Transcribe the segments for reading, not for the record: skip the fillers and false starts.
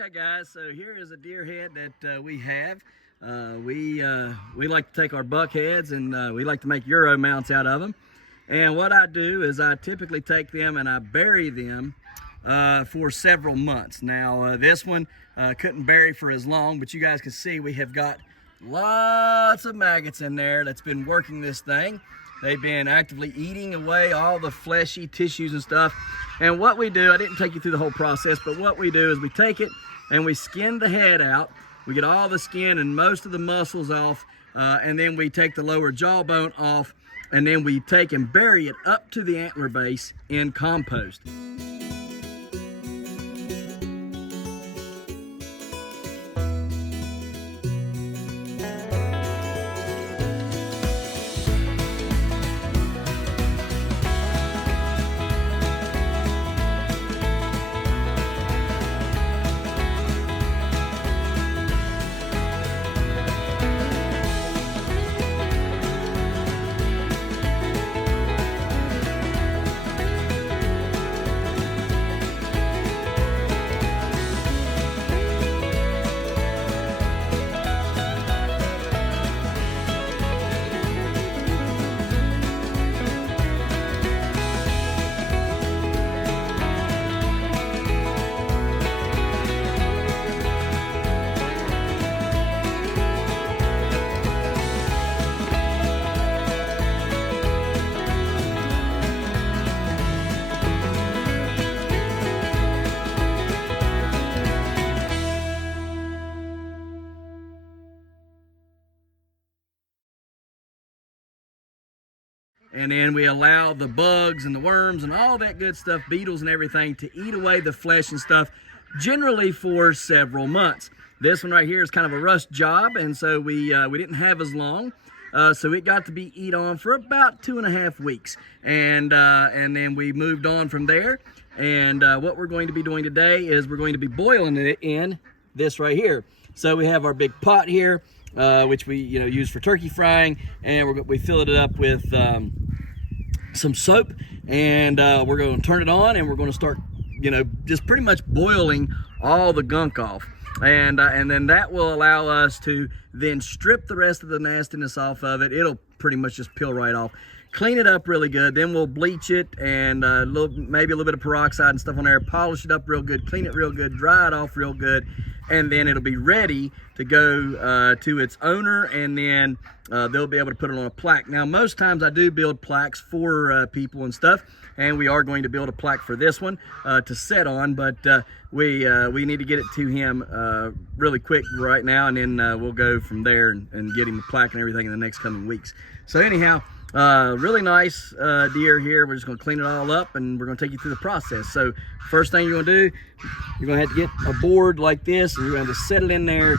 Okay, guys, so here is a deer head that we have. We like to take our buck heads and we like to make Euro mounts out of them. And what I do is I typically take them and I bury them for several months. Now, this one couldn't bury for as long, but you guys can see we have got lots of maggots in there that's been working this thing. They've been actively eating away all the fleshy tissues and stuff. And what we do, I didn't take you through the whole process, but what we do is we take it and we skin the head out. We get all the skin and most of the muscles off, and then we take the lower jawbone off, and then we take and bury it up to the antler base in compost. And then we allow the bugs and the worms and all that good stuff, beetles and everything, to eat away the flesh and stuff, generally for several months. This one right here is kind of a rush job, and so we didn't have as long. So it got to be eat on for about 2.5 weeks. And then we moved on from there. And what we're going to be doing today is we're going to be boiling it in this right here. So we have our big pot here, which we use for turkey frying, and we fill it up with some soap, and we're going to turn it on, and we're going to start just pretty much boiling all the gunk off, and then that will allow us to then strip the rest of the nastiness off of it. It'll pretty much just peel right off. Clean it up really good, then we'll bleach it and maybe a little bit of peroxide and stuff on there, polish it up real good, clean it real good, dry it off real good, and then it'll be ready to go to its owner, and then they'll be able to put it on a plaque. Now, most times I do build plaques for people and stuff, and we are going to build a plaque for this one to set on, but we need to get it to him really quick right now, and then we'll go from there and get him a plaque and everything in the next coming weeks. So anyhow, really nice deer here. We're just going to clean it all up, and we're going to take you through the process. So first thing you're going to do, you're going to have to get a board like this, and you're going to set it in there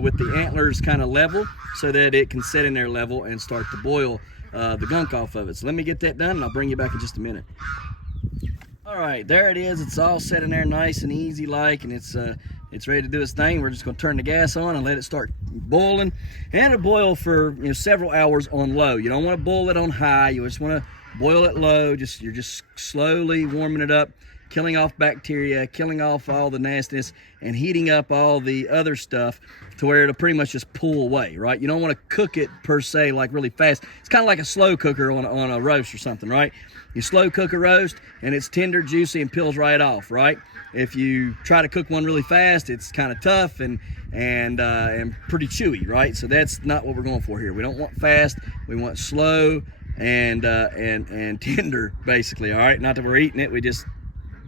with the antlers kind of level so that it can set in there level and start to boil the gunk off of it. So let me get that done, and I'll bring you back in just a minute. All right, there it is. It's all set in there nice and easy like, and it's ready to do its thing. We're just going to turn the gas on and let it start boiling, and it'll boil for several hours on low. You don't want to boil it on high. You just want to boil it low. You're just slowly warming it up, killing off bacteria, killing off all the nastiness, and heating up all the other stuff to where it'll pretty much just pull away, right? You don't want to cook it per se like really fast. It's kind of like a slow cooker on a roast or something, right? You slow cook a roast and it's tender, juicy, and peels right off, right? If you try to cook one really fast, it's kind of tough and pretty chewy, right? So that's not what we're going for here. We don't want fast. We want slow and tender, basically, all right? Not that we're eating it, we just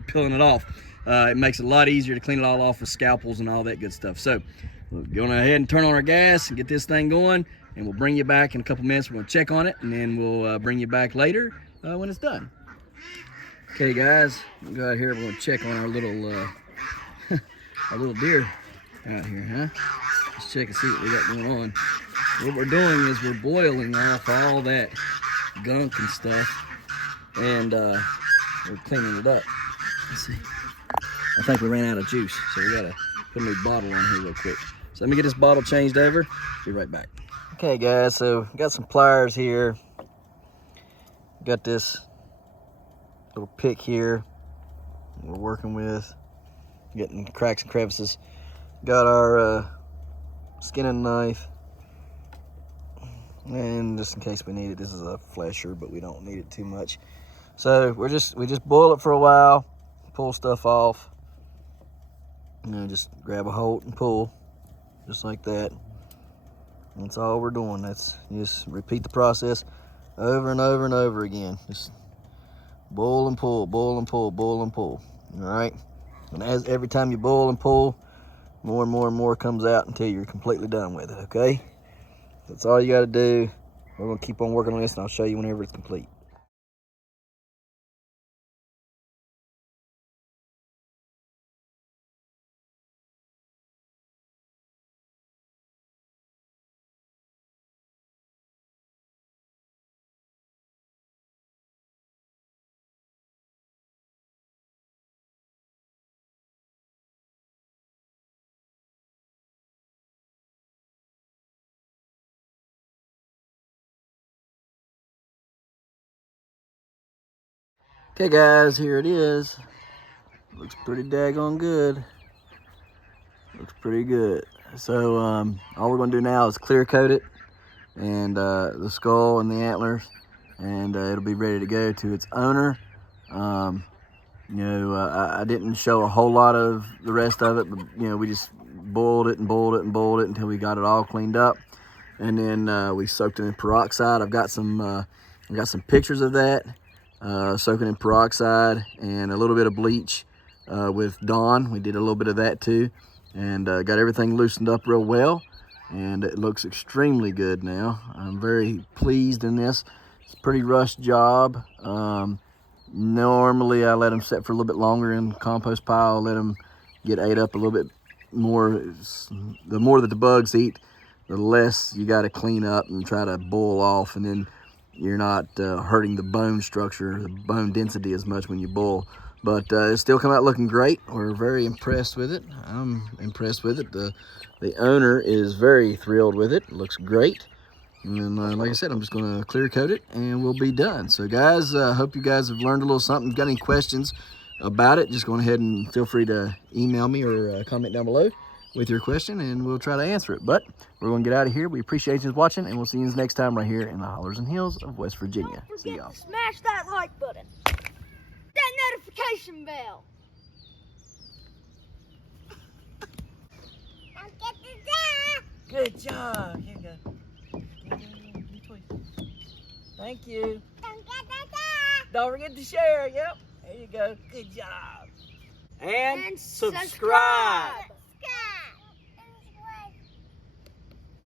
peeling it off. It makes it a lot easier to clean it all off with scalpels and all that good stuff. So we're going ahead and turn on our gas and get this thing going, and we'll bring you back in a couple minutes. We're going to check on it, and then we'll bring you back later when it's done. Okay, guys, we'll go out here. We're going to check on our little our little deer out here, huh? Let's check and see what we got going on. What we're doing is we're boiling off all that gunk and stuff, and we're cleaning it up. Let's see. I think we ran out of juice, so we got to put a new bottle on here real quick. So let me get this bottle changed over. Be right back. Okay, guys, so got some pliers here. Got this little pick here we're working with. getting cracks and crevices. Got our skinning knife, and just in case we need it, this is a flesher, but we don't need it too much. So we just boil it for a while, pull stuff off, just grab a hold and pull, just like that. That's all we're doing. That's just repeat the process over and over and over again. Just boil and pull, boil and pull, boil and pull. All right. And as every time you boil and pull, more and more and more comes out until you're completely done with it. Okay. That's all you got to do. We're gonna keep on working on this, and I'll show you whenever it's complete. Okay guys, here it is. Looks pretty daggone good. Looks pretty good. So all we're gonna do now is clear coat it, and the skull and the antlers, and it'll be ready to go to its owner. I didn't show a whole lot of the rest of it, but we just boiled it and boiled it and boiled it until we got it all cleaned up, and then we soaked it in peroxide. I've got some pictures of that, soaking in peroxide and a little bit of bleach with Dawn. We did a little bit of that too, and got everything loosened up real well, and it looks extremely good now. I'm very pleased in this. It's a pretty rushed job. Normally I let them set for a little bit longer in the compost pile, let them get ate up a little bit more. The more that the bugs eat, the less you got to clean up and try to boil off, and then you're not hurting the bone structure, the bone density as much when you boil. But it's still come out looking great. We're very impressed with it. I'm impressed with it. The owner is very thrilled with it. It looks great. And like I said, I'm just going to clear coat it and we'll be done. So guys, I hope you guys have learned a little something. If you've got any questions about it, just go ahead and feel free to email me or comment down below with your question, and we'll try to answer it. But we're going to get out of here. We appreciate you watching, and we'll see you next time right here in the Hollers and Hills of West Virginia. Don't See forget y'all. to smash that like button, that notification bell. Don't get the Good job. Here you go. Thank you. Don't get the Don't forget to share. Yep. There you go. Good job. And And subscribe.